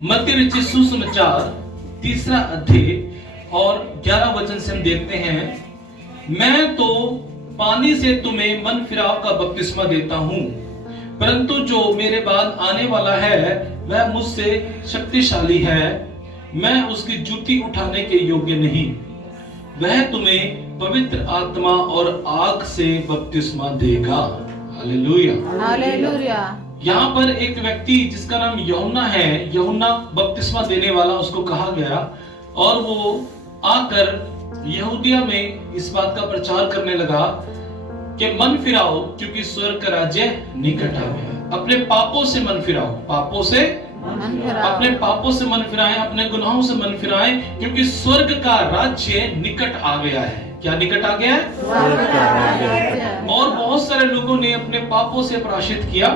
मत्ती रचित सुसमाचार 3 अध्याय और 11 वचन से हम देखते हैं, मैं तो पानी से तुम्हें मन फिराव का बपतिस्मा देता हूं, परंतु जो मेरे बाद आने वाला है वह मुझसे शक्तिशाली है, मैं उसकी जूती उठाने के योग्य नहीं। वह तुम्हें पवित्र आत्मा और आग से बपतिस्मा देगा। Hallelujah, hallelujah. यहाँ पर एक व्यक्ति जिसका नाम यूहन्ना है, यूहन्ना बपतिस्मा देने वाला उसको कहा गया, और वो आकर यहूदिया में इस बात का प्रचार करने लगा कि मन फिराओ क्योंकि स्वर्ग का राज्य निकट आ गया। अपने पापों से मन फिराओ, पापों से अपने पापों से मन फिराएं, अपने गुनाहों से मन फिराएं, क्योंकि स्वर्ग का राज्य निकट आ गया है। क्या निकट आ गया है? और बहुत सारे लोगों ने अपने पापों से प्रायश्चित किया,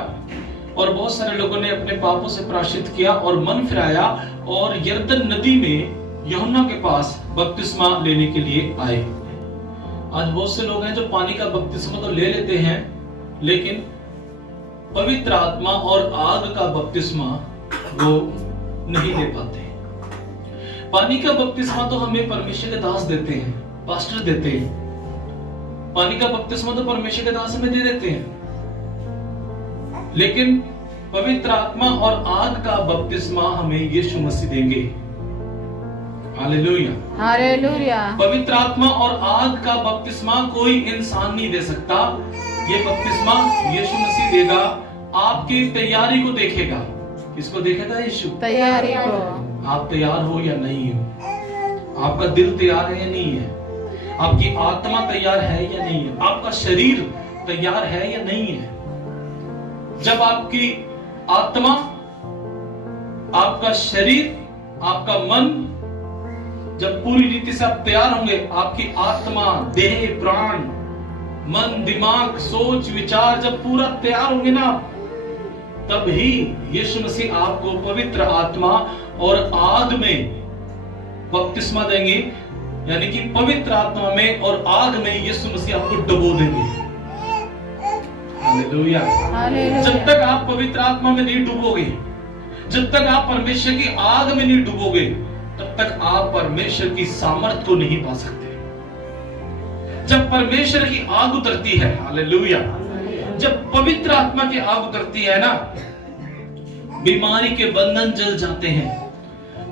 और बहुत सारे लोगों ने अपने पापों से प्रायश्चित किया और मन फिराया, और यरदन नदी में यूहन्ना के पास बपतिस्मा लेने के लिए आए। आज बहुत से लोग हैं जो पानी का बपतिस्मा तो ले लेते हैं, लेकिन पवित्र आत्मा और आग का बपतिस्मा वो नहीं ले पाते। पानी का बपतिस्मा तो हमें परमेश्वर के दास देते हैं, पास्टर देते हैं। पानी का बपतिस्मा तो परमेश्वर के दास हमें दे देते हैं, लेकिन पवित्र आत्मा और आग का बपतिस्मा हमें यीशु मसीह देंगे। Hallelujah, hallelujah. पवित्र आत्मा और आग का बपतिस्मा कोई इंसान नहीं दे सकता। ये बपतिस्मा यीशु मसीह देगा। आपकी तैयारी को देखेगा। किसको देखेगा? यीशु। तैयारी को। आप तैयार हो या नहीं हो? आपका दिल तैयार है या नहीं है? आपकी आत्मा तैयार है या नहीं है? आपका शरीर तैयार है या नहीं है? जब आपकी आत्मा, आपका शरीर, आपका मन जब पूरी रीति से आप तैयार होंगे, आपकी आत्मा, देह, प्राण, मन, दिमाग, सोच, विचार जब पूरा तैयार होंगे ना, तब ही यीशु मसीह आपको पवित्र आत्मा और आग में बपतिस्मा देंगे। यानी कि पवित्र आत्मा में और आग में यीशु मसीह आपको डुबो देंगे। हालेलुया। जब तक आप पवित्र आत्मा में नहीं डूबोगे, जब तक आप परमेश्वर की आग में नहीं डूबोगे, तब तक आप परमेश्वर की सामर्थ को नहीं पा सकते। जब परमेश्वर की आग उतरती है, हालेलुया, जब पवित्र आत्मा की आग उतरती है ना, बीमारी के बंधन जल जाते हैं,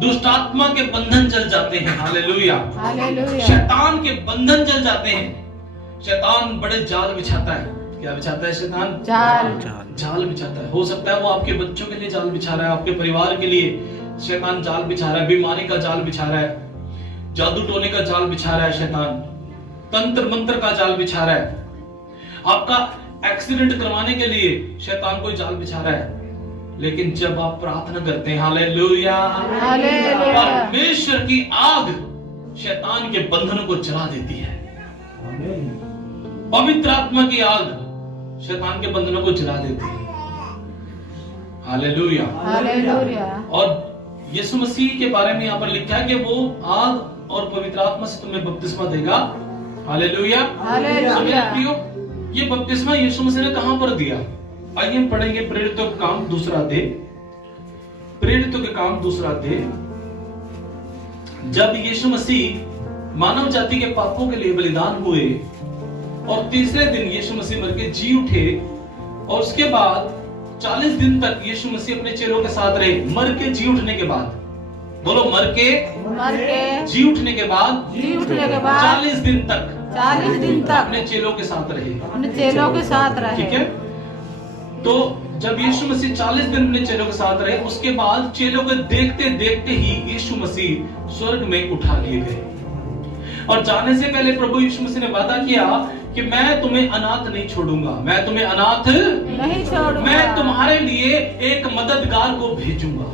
दुष्ट आत्मा के बंधन जल जाते हैं। Hallelujah, hallelujah. शैतान के बंधन जल जाते हैं। शैतान बड़े जाल बिछाता है। क्या बिछाता है शैतान? जाल बिछाता है। हो सकता है वो आपके बच्चों के लिए जाल बिछा रहा है, आपके परिवार के लिए शैतान जाल बिछा रहा है, बीमारी का जाल बिछा रहा है, जादू टोने का जाल बिछा रहा है शैतान, तंत्र मंत्र का जाल बिछा रहा है, आपका एक्सीडेंट करवाने के लिए शैतान कोई जाल बिछा रहा है। लेकिन जब आप प्रार्थना करते हैं, हालेलुया, परमेश्वर की आग शैतान के बंधनों को जला देती है। पवित्र आत्मा की आग शैतान के बंधनों को जला देती है। Hallelujah, hallelujah. और यीशु मसीह के बारे में यहाँ पर लिखा है कि वो आग और पवित्र आत्मा से तुम्हें बपतिस्मा देगा। Hallelujah, hallelujah. ये बपतिस्मा यीशु मसीह ने कहां पर दिया? आइए हम पढ़ेंगे प्रेरितों के काम 2 अध्याय। प्रेरितों के काम 2 अध्याय। जब यीशु मसीह मानव जाति के पापों के लिए बलिदान हुए और तीसरे दिन यीशु मसीह मर के जी उठे, और उसके बाद 40 दिन तक यीशु मसीह अपने चेलों के साथ रहे। मर के जी उठने के बाद, बोलो, मर के जी उठने के बाद 40 दिन तक अपने चेलों के साथ रहे। ठीक है। तो जब यीशु मसीह 40 दिन अपने चेलों के साथ रहे, उसके बाद चेलों को देखते देखते ही यीशु मसीह स्वर्ग में उठा लिए गए। और जाने से पहले प्रभु यीशु मसीह ने वादा किया कि मैं तुम्हें अनाथ नहीं छोड़ूंगा, मैं तुम्हें अनाथ नहीं छोड़ूंगा, मैं तुम्हारे लिए एक मददगार को भेजूंगा,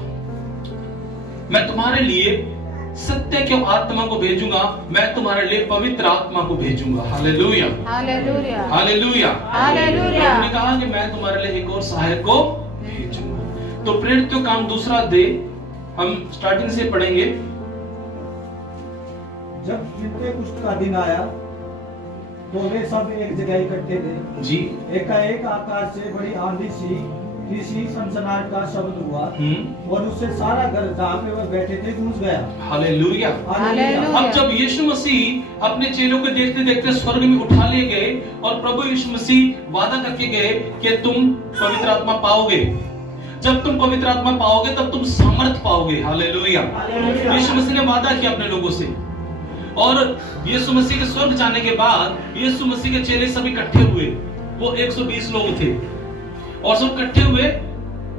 मैं तुम्हारे लिए सत्य के आत्मा को भेजूंगा, मैं तुम्हारे लिए पवित्र आत्मा को भेजूंगा। Hallelujah, hallelujah, hallelujah, hallelujah. उन्होंने कहा कि मैं तुम्हारे लिए एक और सहायक को भेजूंगा। तो प्रेरितों काम 2 अध्याय हम स्टार्टिंग से पढ़ेंगे। जब पेंतेकुस्त का दिन आया तो वे सब एक जगह इकट्ठे थे जी। एकाएक आकाश से बड़ी आंधी सी किसी सनसनाहट का शब्द हुआ हम्म। और उससे सारा घर जहाँ पे वह बैठे थे गूंज गया। हालेलुया। हालेलुया। अब जब यीशु मसीह अपने चेलों को देखते देखते स्वर्ग में उठा लिए गए और प्रभु यीशु मसीह वादा करके गए कि तुम पवित्र आत्मा पाओगे, जब तुम पवित्र आत्मा पाओगे तब तुम सामर्थ पाओगे। हालेलुया। हालेलुया। यीशु मसीह ने वादा किया अपने लोगों से, और यीशु मसीह के स्वर्ग जाने के बाद यीशु मसीह के चेले सब इकट्ठे हुए। वो 120 लोग थे और सब इकट्ठे हुए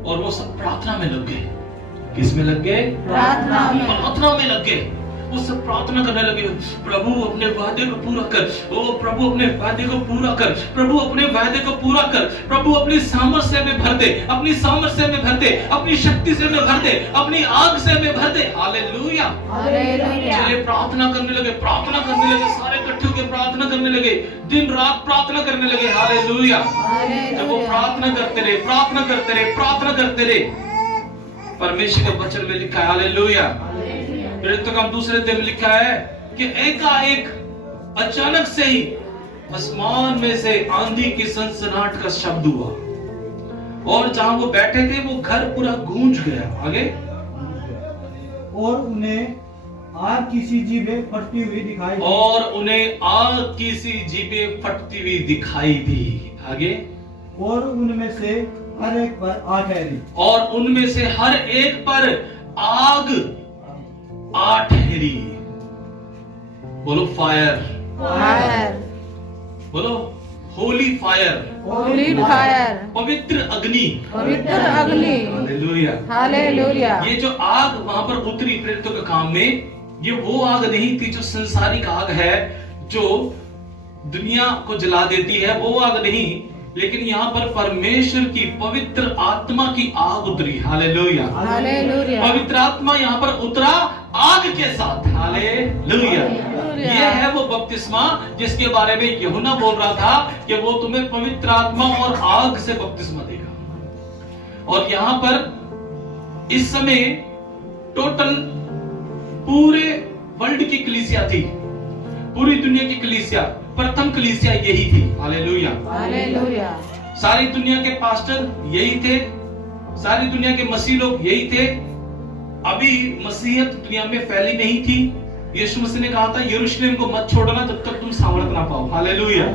और वो सब प्रार्थना में लग गए। किस में लग गए? प्रार्थना में। प्रार्थना में लग गए। वो सब प्रार्थना करने लगे, प्रभु अपने वादे को पूरा कर, ओ प्रभु अपने वादे को पूरा कर, प्रभु अपने वादे को पूरा कर, प्रभु अपनी सामर्थ्य में भर दे, अपनी सामर्थ्य में भर दे, अपनी शक्ति से में भर दे, अपनी आग से में भर दे। हालेलुया। हालेलुया। चले प्रार्थना करने लगे, प्रार्थना करने लगे, सारे इकट्ठे होकर प्रार्थना करने लगे, दिन रात प्रार्थना करने लगे। हालेलुया। जब वो प्रार्थना करते रहे, प्रार्थना करते रहे, प्रार्थना करते रहे, परमेश्वर के वचन में लिखा है, हालेलुया, प्रेरितों का दूसरे दिन लिखा है कि एकाएक अचानक से ही आसमान में से आंधी की सनसनाहट का शब्द हुआ और जहां वो बैठे थे वो घर पूरा गूंज गया। आगे, और उन्हें आग की सी जीभें फटती हुई दिखाई दी। और उन्हें आग की सी जीभें फटती हुई दिखाई दी। आगे, और उनमें से हर एक पर आग ठहरी। और उनमें से हर एक पर आग आ ठहरी। बोलो फायर, फायर, बोलो होली फायर, होली फायर, पवित्र अग्नि, पवित्र अग्नि। हालेलुया। हालेलुया। ये जो आग वहां पर उतरी प्रेरितों के काम में, ये वो आग नहीं थी जो संसारिक आग है जो दुनिया को जला देती है, वो आग नहीं, लेकिन यहाँ पर परमेश्वर की पवित्र आत्मा की आग उतरी। हालेलुया। हालेलुया। पवित्र आत्मा यहाँ पर उतरा आग के साथ। हालेलुया। हालेलुया। ये है वो बपतिस्मा जिसके बारे में यूहन्ना बोल रहा था कि वो तुम्हें पवित्र आत्मा और आग से बपतिस्मा देगा। और यहाँ पर इस समय टोटल पूरे वर्ल्ड की कलीसिया थी, पूरी दुनिया की कलीसिया, प्रथम कलीसिया यही थी। हालेलुया। हालेलुया। सारी दुनिया के पास्टर यही थे, सारी दुनिया के मसीह लोग यही थे। अभी मसीहत दुनिया में फैली नहीं थी। यीशु मसीह ने कहा था यरूशलेम को मत छोड़ना जब तक तुम सामर्थ ना पाओ। हालेलुया।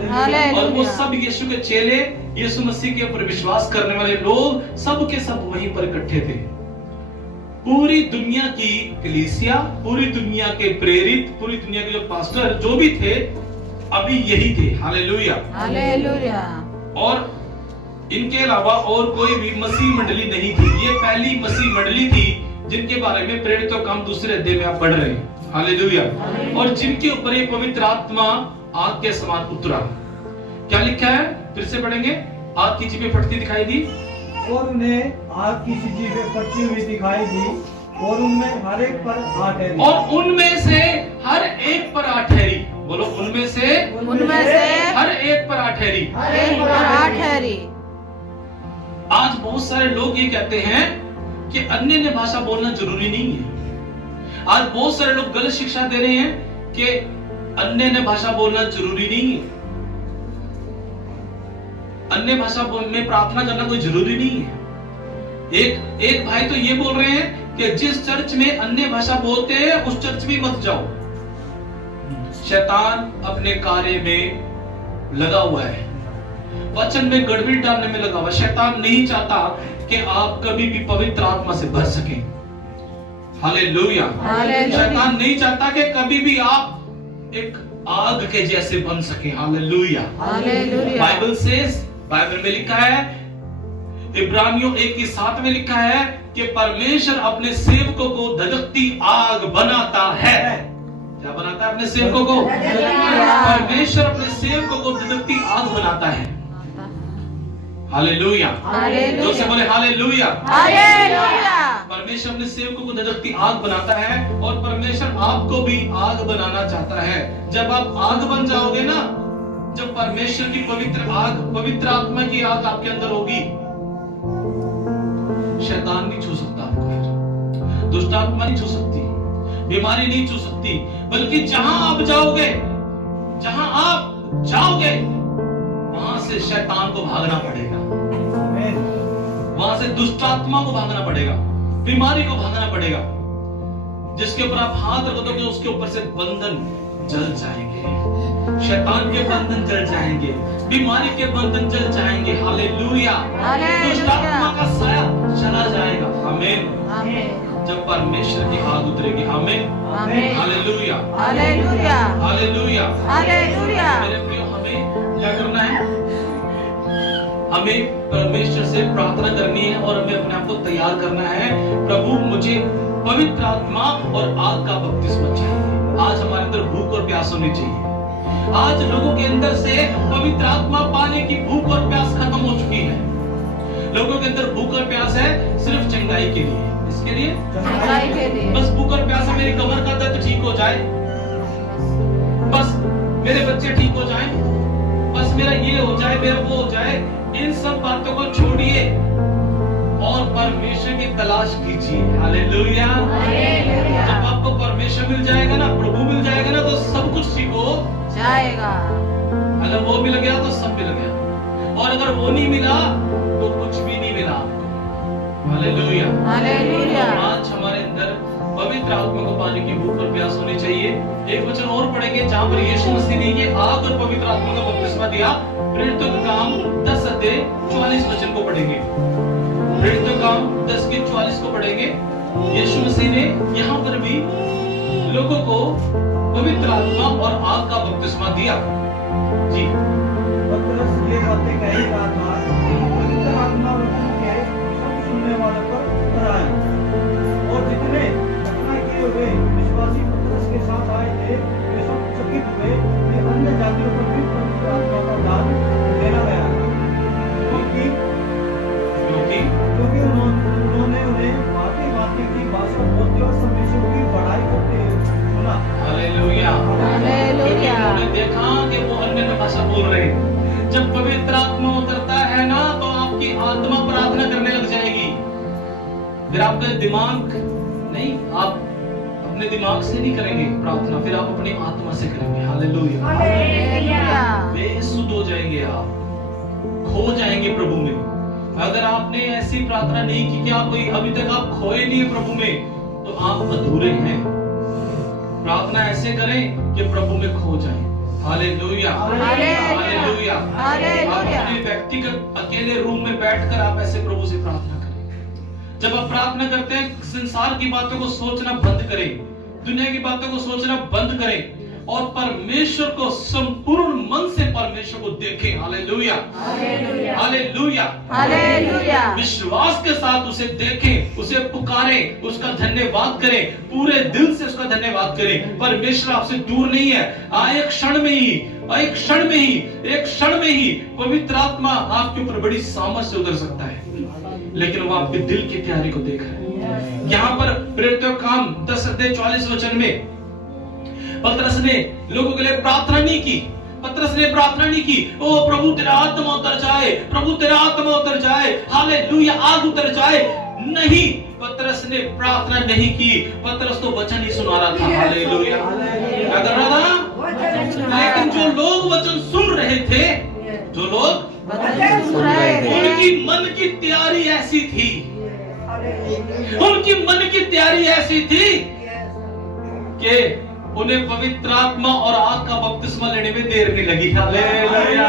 और वो सब यीशु के चेले, यीशु मसीह के ऊपर विश्वास करने वाले लोग सब के सब वहीं पर इकट्ठे थे। पूरी दुनिया की कलीसिया, पूरी दुनिया के प्रेरित, पूरी दुनिया के जो पास्टर जो भी थे अभी यही थे। हालेलुया। हालेलुया। और इनके अलावा और कोई भी मसीह मंडली नहीं थी। ये पहली मसीह मंडली थी जिनके बारे में प्रेरितों का हम दूसरे अध्याय में आप पढ़ रहे हैं। हालेलुया। और जिनके ऊपर ये पवित्र आत्मा आग के समान उतरा। क्या लिखा है? फिर से पढ़ेंगे। आग की जीभें फटती दिखाई दी, और उन्हें आग की सी जीभें फटती हुई दिखाई दी, और उनमें हर एक पर आग ठहरी। और उनमें से हर एक पर आ ठहरी। बोलो उनमें से हर एक पर आ ठहरी। एक पर आ ठहरी। आज बहुत सारे लोग ये कहते हैं कि अन्य भाषा बोलना जरूरी नहीं है। आज बहुत सारे लोग गलत शिक्षा दे रहे हैं कि अन्य भाषा बोलना जरूरी नहीं है, अन्य भाषा में प्रार्थना करना कोई जरूरी नहीं है। एक भाई तो ये बोल रहे हैं कि जिस चर्च में अन्य भाषा बोलते हैं उस चर्च में मत जाओ। शैतान अपने कार्य में लगा हुआ है, वचन में गड़बड़ी डालने में लगा हुआ। शैतान नहीं चाहता कि आप कभी भी पवित्र आत्मा से भर सकें। हालेलुया। शैतान नहीं चाहता कि कभी भी आप एक आग के जैसे बन सके। हालेलुया। बाइबल सेज, बाइबल में लिखा है, इब्रानियों 1:7 में लिखा है कि परमेश्वर अपने सेवकों को धधकती आग बनाता है। क्या बनाता है? अपने सेवकों को। परमेश्वर अपने सेवकों को धधकती आग बनाता है। हालेलुया। जोर से बोले हालेलुया। परमेश्वर अपने सेवकों को धधकती आग बनाता है और परमेश्वर आपको भी आग बनाना चाहता है। जब आप आग बन जाओगे ना, जब परमेश्वर की पवित्र आग, पवित्र आत्मा की आग आपके अंदर होगी, शैतान नहीं छू सकता आपको, फिर दुष्ट आत्मा नहीं छू सकती, बीमारी नहीं छू सकती, बल्कि जहां आप जाओगे, जहां आप जाओगे वहां से शैतान को भागना पड़ेगा, वहां से दुष्ट आत्मा को भागना पड़ेगा, बीमारी को भागना पड़ेगा। जिसके ऊपर आप हाथ रख दोगे उसके ऊपर से बंधन जल जाएंगे, शैतान के बंधन जल जाएंगे, बीमारी के बंधन जल जाएंगे। हालेलुया। दुष्ट आत्मा का साया चला जाएगा। आमीन। जब परमेश्वर की आग उतरेगी। आमीन। हालेलुया। हालेलुया। हालेलुया। हालेलुया। मेरे प्रियो, हमें क्या करना है? हमें परमेश्वर से प्रार्थना करनी है और हमें अपने आप को तैयार करना है। प्रभु, मुझे पवित्र आत्मा और आग का बपतिस्मा चाहिए। आज हमारे अंदर भूख और प्यास होनी चाहिए। आज लोगों के अंदर से पवित्र आत्मा पाने की भूख और प्यास खत्म हो चुकी है। लोगों के अंदर भूख और प्यास है सिर्फ चंगाई के लिए। इसके लिए चंगाई के लिए बस भूख और प्यास है, मेरी कमर का दर्द ठीक हो जाए, बस मेरे बच्चे ठीक हो जाएं, बस मेरा ये हो जाए, मेरा वो हो जाए। इन सब बातों को छोड़िए और परमेश्वर की तलाश कीजिए। हालेलुया। जब आपको परमेश्वर मिल जाएगा ना, प्रभु मिल जाएगा ना, तो सब कुछ ठीक हो जाएगा। अगर वो मिल गया तो सब मिल गया, और अगर वो नहीं मिला तो कुछ भी नहीं मिला आपको। हालेलुया। हालेलुया। आज हमारे अंदर पवित्र आत्मा को पाने की भूख और प्यास होनी चाहिए। एक वचन और पढ़ेंगे जहां पर यीशु मसीह ने ये आग और पवित्र आत्मा का बपतिस्मा दिया। प्रेरितों का काम 10 अध्याय 44 वचन को पढ़ेंगे। प्रेरितों का काम 10 के 44 को पढ़ेंगे। यीशु मसीह ने यहाँ पर भी लोगों को पवित्र आत्मा और आग का बपतिस्मा दिया। जी, पतरस ये बातें कह ही रहा था कि पवित्र आत्मा वचन के सब सुनने वालों पर उतर आया, और जितने घटना किए हुए विश्वासी पतरस के साथ आए थे वे सब चकित हुए कि अन्य जातियों पर भी पवित्र आत्मा का दान देना गया, क्योंकि उन्होंने उन्हें भांति की भाषा बोलते और सब विषयों की पढ़ाई करते सुना। हालेलुया। हालेलुया। उन्होंने देखा कि वो अन्य भाषा बोल रहे हैं। जब पवित्र आत्मा उतरता है ना, तो आपकी आत्मा प्रार्थना करने लग जाएगी। फिर आपका दिमाग नहीं, आप अपने दिमाग से नहीं करेंगे प्रार्थना, फिर आप अपनी आत्मा से करेंगे। हालेलुया। हालेलुया। बेसुध हो जाएंगे, आप खो जाएंगे प्रभु में। अगर आपने ऐसी प्रार्थना नहीं की कि आप अभी तक आप खोए नहीं है प्रभु में, तो आप अधूरे हैं। प्रार्थना ऐसे करें कि प्रभु में खो जाएं। हालेलुया। हालेलुया। आप अपने व्यक्तिगत अकेले रूम में बैठकर आप ऐसे प्रभु से प्रार्थना करें। जब आप प्रार्थना करते हैं, संसार की बातों को सोचना बंद करें, दुनिया की बातों को सोचना बंद करें और परमेश्वर को संपूर्ण मन से परमेश्वर को देखें। हालेलुया। हालेलुया। हालेलुया। विश्वास के साथ उसे देखें, उसे पुकारें, उसका धन्यवाद करें, पूरे दिल से उसका धन्यवाद करें। परमेश्वर आपसे दूर नहीं है। एक क्षण में ही, एक क्षण में ही पवित्र आत्मा आपके ऊपर बड़ी सामर्थ से उतर सकता है, लेकिन वो आपके दिल की तैयारी को देख रहा है। यहाँ पर प्रेरितों का काम 10 अध्याय 44 वचन में पतरस ने लोगों के लिए प्रार्थना नहीं की। पतरस ने प्रार्थना नहीं की, ओ प्रभु तेरा आत्मा उतर जाए, प्रभु तेरा आत्मा उतर जाए, हालेलुया, आग उतर जाए। नहीं, पतरस ने प्रार्थना नहीं की। पतरस तो वचन ही सुना रहा था। हालेलुया। क्या कर रहा था? लेकिन जो लोग वचन सुन रहे थे, जो लोग उनकी मन की तैयारी ऐसी थी, उनकी मन की तैयारी ऐसी थी कि उन्हें पवित्र आत्मा और आग का बपतिस्मा लेने में देर नहीं लगी। हालेलुया।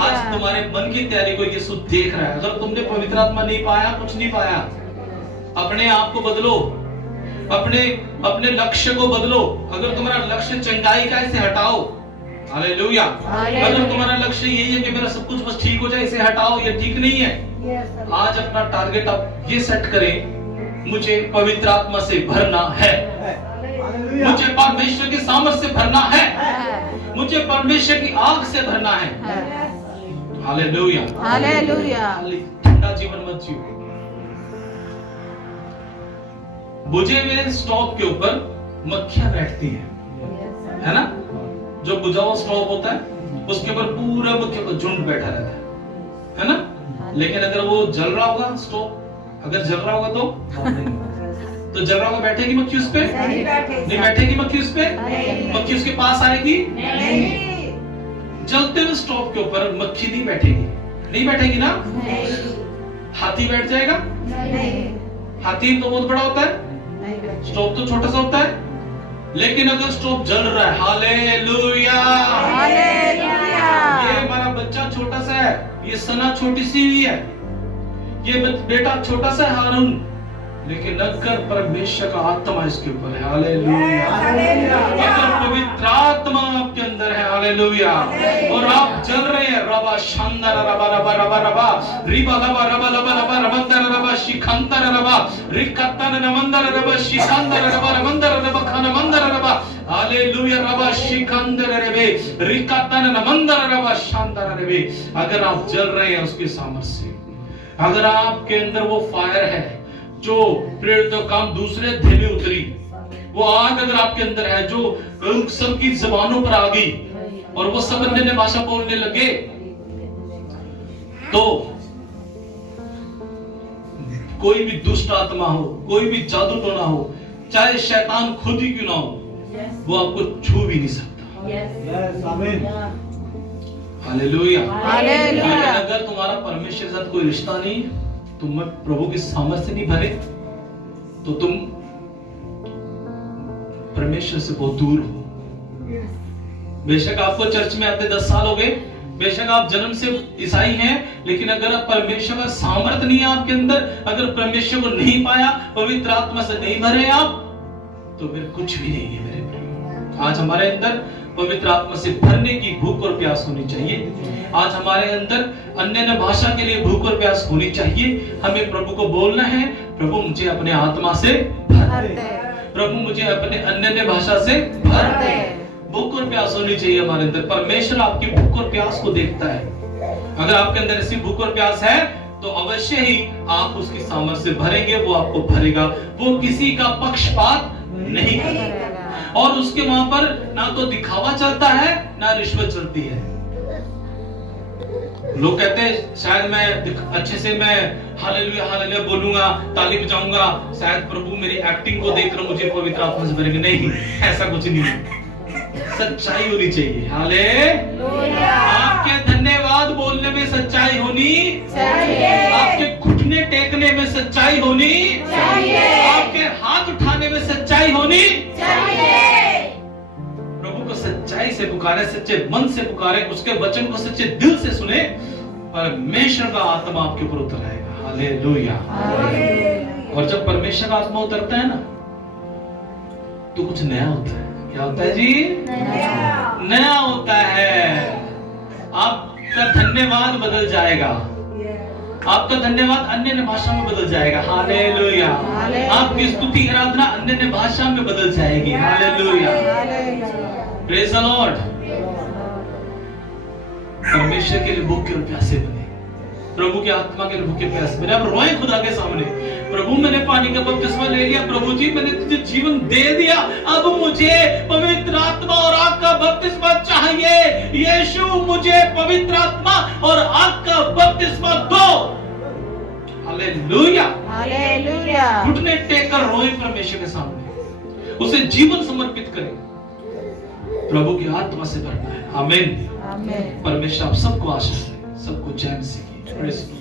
आज तुम्हारे मन की तैयारी को यीशु देख रहा है। अगर तुमने पवित्र आत्मा नहीं पाया, कुछ नहीं पाया, अपने आप को बदलो, अपने लक्ष्य को बदलो। अगर तुम्हारा लक्ष्य चंगाई का, इसे हटाओ। हालेलुया। अगर तुम्हारा लक्ष्य यही है कि मेरा सब कुछ बस ठीक हो जाए, इसे हटाओ, ये ठीक नहीं है। आज अपना टारगेट आप ये सेट करें, मुझे पवित्र आत्मा से भरना है, मुझे परमेश्वर की सामर्थ से भरना है, मुझे परमेश्वर की आग से भरना है। हालेलुया। हालेलुया। ठंडा जीवन मत जियो। बुझे हुए स्टोव के ऊपर मक्खियां बैठती हैं, है ना? जो बुझा हुआ स्टोव होता है उसके ऊपर पूरा मक्खियों का झुंड बैठा रहता है ना? लेकिन अगर वो जल रहा होगा स्टोव, अगर जल रहा होगा तो जल रहा होगा, बैठेगी मक्खी उस पे? नहीं बैठेगी मक्खी उस पे? मक्खी उसके पास आएगी? जलते हुए स्टोव के ऊपर मक्खी नहीं बैठेगी, नहीं बैठेगी ना? हाथी बैठ जाएगा? नहीं हाथी तो बहुत बड़ा होता है, नहीं स्टोव तो छोटा सा होता है। लेकिन अगर स्टोव जल रहा है, हालेलुया, हालेलुया। ये हमारा बच्चा छोटा सा है, ये सना छोटी सी हुई है, ये बेटा छोटा सा है हारून, लेकिन अगर परमेश्वर का आत्मा इसके ऊपर है, हालेलुया, अगर पवित्र आत्मा आपके अंदर है, हालेलुया, और आप जल रहे हैं, रबा शानदार रबा रबा रबा रबा रिबा रबा रबा रबा रबा रबंदर रबा शिखंदर रबा रिकत्तर नमंदर रबा शिखंदर रबा रबंदर रबा खनमंदर रबा, हालेलुया, रबा शिखंदर रबे रिकत्तर नमंदर रबा शानदार रबे। अगर आप जल रहे हैं उसके सामर्थ्य से, अगर आपके अंदर वो फायर है जो प्रेरित काम दूसरे धेले उतरी, वो आग अगर आपके अंदर है जो उन सबकी जबानों पर आ गई और वो सब अन्य भाषा बोलने लगे, तो कोई भी दुष्ट आत्मा हो, कोई भी जादू टोना हो, चाहे शैतान खुद ही क्यों ना हो, वो आपको छू भी नहीं सकता। यस, आमीन। हालेलुया। हालेलुया। लेकिन अगर तुम्हारा परमेश्वर के साथ कोई रिश्ता नहीं, तुम प्रभु की सामर्थ्य से नहीं भरे, तो तुम परमेश्वर से बहुत दूर हो। बेशक आपको चर्च में आते 10 साल हो गए, बेशक आप जन्म से ईसाई हैं, लेकिन अगर परमेश्वर का सामर्थ्य नहीं है आपके अंदर, अगर परमेश्वर को नहीं पाया, पवित्र आत्मा से नहीं भरे आप, तो फिर कुछ भी नहीं है मेरे प्रिय। आज हमारे अंदर पवित्र आत्मा से भरने की भूख और प्यास होनी चाहिए। आज हमारे अंदर अन्य भाषा के लिए भूख और प्यास होनी चाहिए। हमें प्रभु को बोलना है, प्रभु मुझे अपने आत्मा से भर दे, प्रभु मुझे अपने अन्य भाषा से भर दे। भूख और प्यास होनी चाहिए हमारे अंदर। परमेश्वर आपकी भूख और प्यास को देखता है। अगर आपके अंदर ऐसी भूख और प्यास है, तो अवश्य ही आप उसकी सामर्थ्य से भरेंगे, वो आपको भरेगा। वो किसी का पक्षपात नहीं करेगा, और उसके वहां पर ना तो दिखावा चलता है, ना रिश्वत चलती है। लोग कहते हैं शायद मैं अच्छे से मैं हालेलुया हालेलुया बोलूंगा, ताली बजाऊंगा, शायद प्रभु मेरी एक्टिंग को देखकर मुझे पवित्र आत्मा से भरेंगे। नहीं, ऐसा कुछ नहीं है। सच्चाई होनी चाहिए। हालेलुया। आपके धन्यवाद बोलने में सच्चाई होनी चाहिए, आपके घुटने टेकने में सच्चाई होनी चाहिए, आपके हाथ उठाने में सच्चाई होनी चाहिए। प्रभु को सच्चाई से पुकारे, सच्चे मन से पुकारे, उसके वचन को सच्चे दिल से सुने, परमेश्वर का आत्मा आपके ऊपर उतर आएगा। हालेलुया। और जब परमेश्वर का आत्मा उतरता है ना, तो कुछ नया होता है। क्या होता है जी? नया होता है। आपका धन्यवाद बदल जाएगा, आपका धन्यवाद अन्य भाषा में बदल जाएगा। हालेलुया। आपकी स्तुति आराधना अन्य भाषा में बदल जाएगी। हालेलुया। Praise the Lord. परमेश्वर के लिए भूखे और प्यासे बने, प्रभु के आत्मा के लिए भूखे प्यासे बने। अब रोए खुदा के सामने, प्रभु मैंने पानी का बपतिस्मा ले लिया, प्रभु जी मैंने तुझे जीवन दे दिया, अब मुझे पवित्र आत्मा और आग का बपतिस्मा चाहिए। यीशु मुझे पवित्र आत्मा और आग का बपतिस्मा दो। हालेलुया। हालेलुया। घुटने टेक कर रोए परमेश्वर के सामने, उसे जीवन समर्पित करें, प्रभु की आत्मा से भरना है। आमीन। आमीन। परमेश्वर आप सबको आशीष दे, सबको चैन से कीजिए।